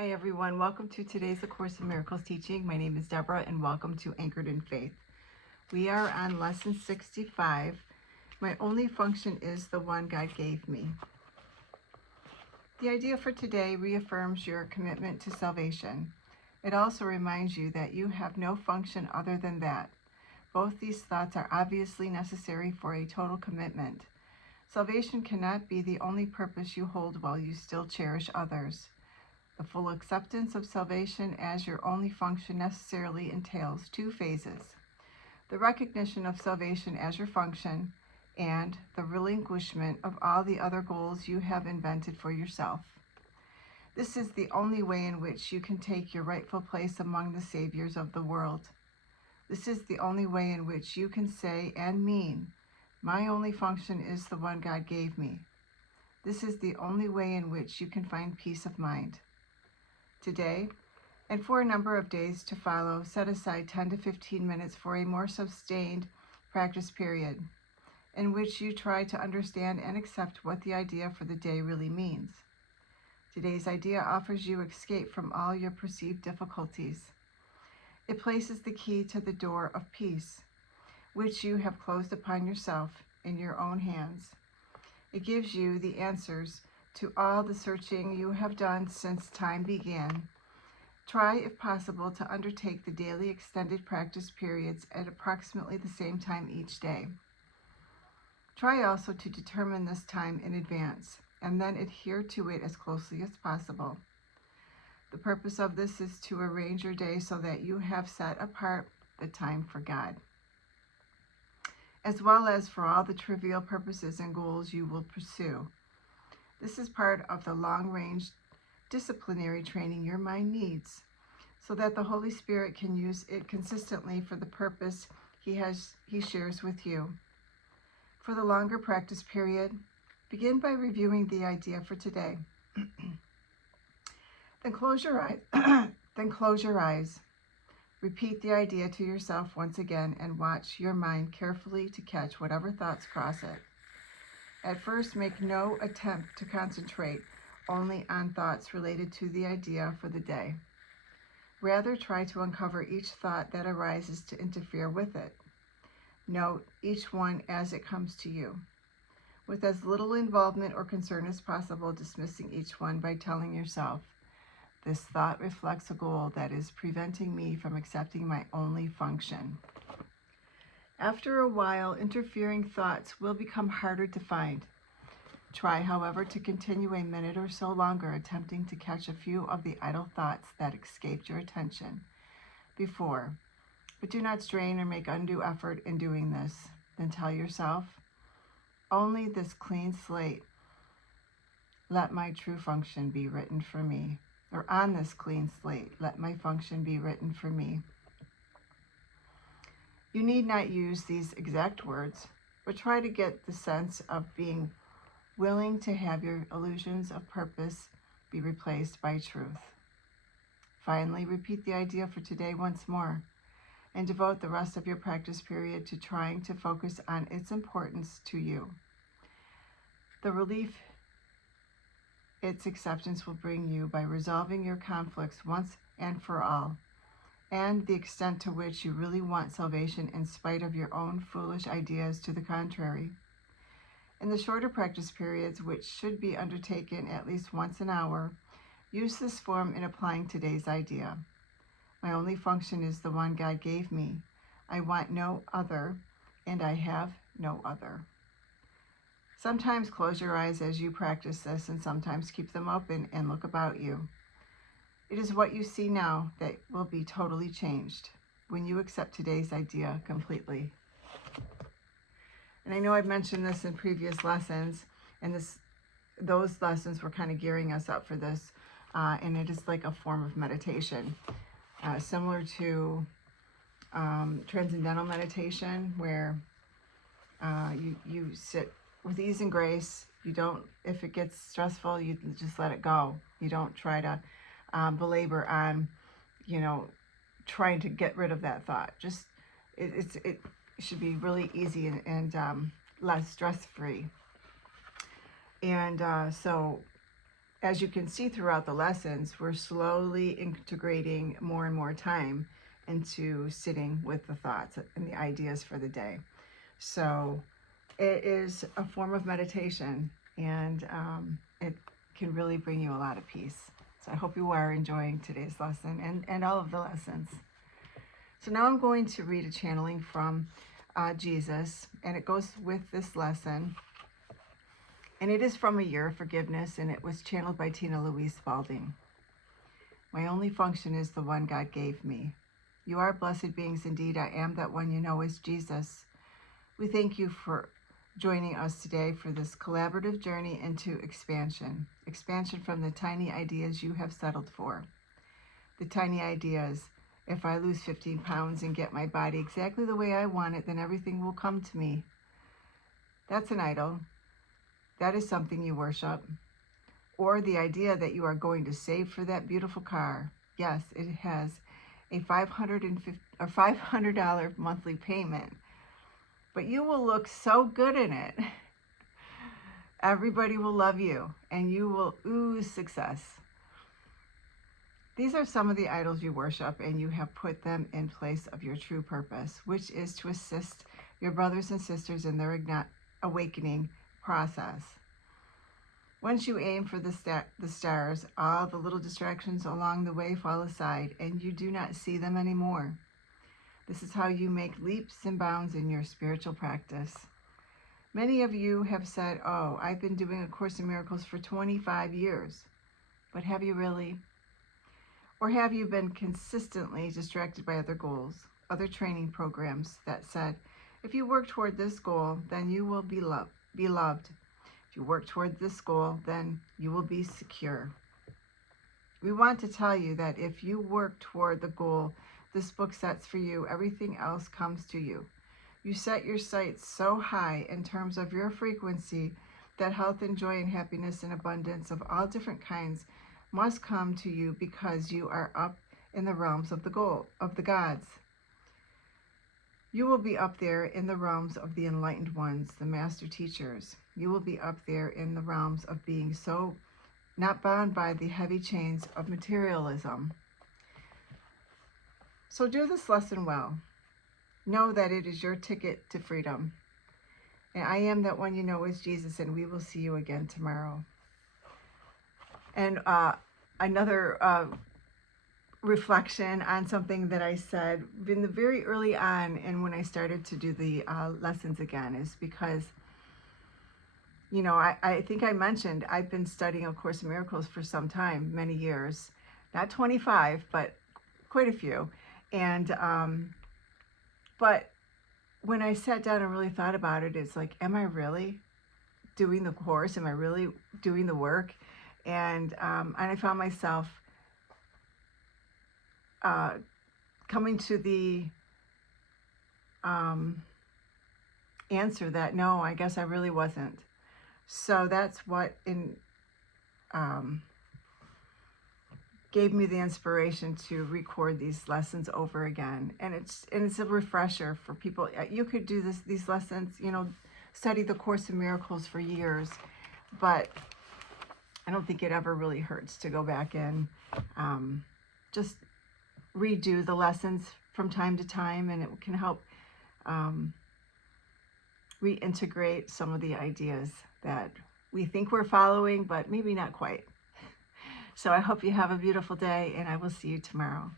Hi everyone, welcome to today's A Course in Miracles teaching. My name is Deborah and welcome to Anchored in Faith. We are on lesson 65. My only function is the one God gave me. The idea for today reaffirms your commitment to salvation. It also reminds you that you have no function other than that. Both these thoughts are obviously necessary for a total commitment. Salvation cannot be the only purpose you hold while you still cherish others. The full acceptance of salvation as your only function necessarily entails two phases: the recognition of salvation as your function and the relinquishment of all the other goals you have invented for yourself. This is the only way in which you can take your rightful place among the saviors of the world. This is the only way in which you can say and mean, "My only function is the one God gave me." This is the only way in which you can find peace of mind. Today, and for a number of days to follow, set aside 10 to 15 minutes for a more sustained practice period in which you try to understand and accept what the idea for the day really means. Today's idea offers you escape from all your perceived difficulties. It places the key to the door of peace, which you have closed upon yourself, in your own hands. It gives you the answers to all the searching you have done since time began. Try, if possible, to undertake the daily extended practice periods at approximately the same time each day. Try also to determine this time in advance, and then adhere to it as closely as possible. The purpose of this is to arrange your day so that you have set apart the time for God, as well as for all the trivial purposes and goals you will pursue. This is part of the long-range disciplinary training your mind needs, so that the Holy Spirit can use it consistently for the purpose He shares with you. For the longer practice period, begin by reviewing the idea for today. Then close your eyes. Repeat the idea to yourself once again and watch your mind carefully to catch whatever thoughts cross it. At first, make no attempt to concentrate only on thoughts related to the idea for the day. Rather, try to uncover each thought that arises to interfere with it. Note each one as it comes to you, with as little involvement or concern as possible, dismissing each one by telling yourself, "This thought reflects a goal that is preventing me from accepting my only function." After a while, interfering thoughts will become harder to find. Try, however, to continue a minute or so longer, attempting to catch a few of the idle thoughts that escaped your attention before, but do not strain or make undue effort in doing this. Then tell yourself, "Only this clean slate, let my true function be written for me," or "On this clean slate, let my function be written for me." You need not use these exact words, but try to get the sense of being willing to have your illusions of purpose be replaced by truth. Finally, repeat the idea for today once more, and devote the rest of your practice period to trying to focus on its importance to you. The relief its acceptance will bring you by resolving your conflicts once and for all, and the extent to which you really want salvation in spite of your own foolish ideas to the contrary. In the shorter practice periods, which should be undertaken at least once an hour, use this form in applying today's idea. My only function is the one God gave me. I want no other, and I have no other. Sometimes close your eyes as you practice this, and sometimes keep them open and look about you. It is what you see now that will be totally changed when you accept today's idea completely. And I know I've mentioned this in previous lessons, and those lessons were kind of gearing us up for this, and it is like a form of meditation, similar to transcendental meditation, where you sit with ease and grace. You don't, if it gets stressful, you just let it go. You don't try to belabor on, trying to get rid of that thought. Just it should be really easy and less stress-free. And so as you can see throughout the lessons, we're slowly integrating more and more time into sitting with the thoughts and the ideas for the day. So it is a form of meditation, and it can really bring you a lot of peace. So I hope you are enjoying today's lesson and all of the lessons. So now I'm going to read a channeling from Jesus, and it goes with this lesson. And it is from A Year of Forgiveness, and it was channeled by Tina Louise Spalding. My only function is the one God gave me. You are blessed beings indeed. I am that one you know as Jesus. We thank you for joining us today for this collaborative journey into expansion. Expansion from the tiny ideas you have settled for. The tiny ideas: if I lose 15 pounds and get my body exactly the way I want it, then everything will come to me. That's an idol. That is something you worship. Or the idea that you are going to save for that beautiful car. Yes, it has a $500 monthly payment, but you will look so good in it. Everybody will love you, and you will ooze success. These are some of the idols you worship, and you have put them in place of your true purpose, which is to assist your brothers and sisters in their awakening process. Once you aim for the stars, all the little distractions along the way fall aside, and you do not see them anymore. This is how you make leaps and bounds in your spiritual practice. Many of you have said, "Oh, I've been doing A Course in Miracles for 25 years. But have you really? Or have you been consistently distracted by other goals, other training programs that said, if you work toward this goal, then you will be loved. If you work toward this goal, then you will be secure." We want to tell you that if you work toward the goal this book sets for you, everything else comes to you. You set your sights so high in terms of your frequency that health and joy and happiness and abundance of all different kinds must come to you because you are up in the realms of the gods. You will be up there in the realms of the enlightened ones, the master teachers. You will be up there in the realms of being so not bound by the heavy chains of materialism. So do this lesson well. Know that it is your ticket to freedom. And I am that one you know as Jesus, and we will see you again tomorrow. And another reflection on something that I said in the very early on, and when I started to do the lessons again, is because, you know, I think I mentioned I've been studying A Course in Miracles for some time, many years, not 25, but quite a few. And but when I sat down and really thought about it, it's like, am I really doing the course? Am I really doing the work? And I found myself coming to the answer that no, I guess I really wasn't. So that's what gave me the inspiration to record these lessons over again. And it's a refresher for people. You could do these lessons, you know, study the Course in Miracles for years, but I don't think it ever really hurts to go back and just redo the lessons from time to time, and it can help reintegrate some of the ideas that we think we're following, but maybe not quite. So I hope you have a beautiful day, and I will see you tomorrow.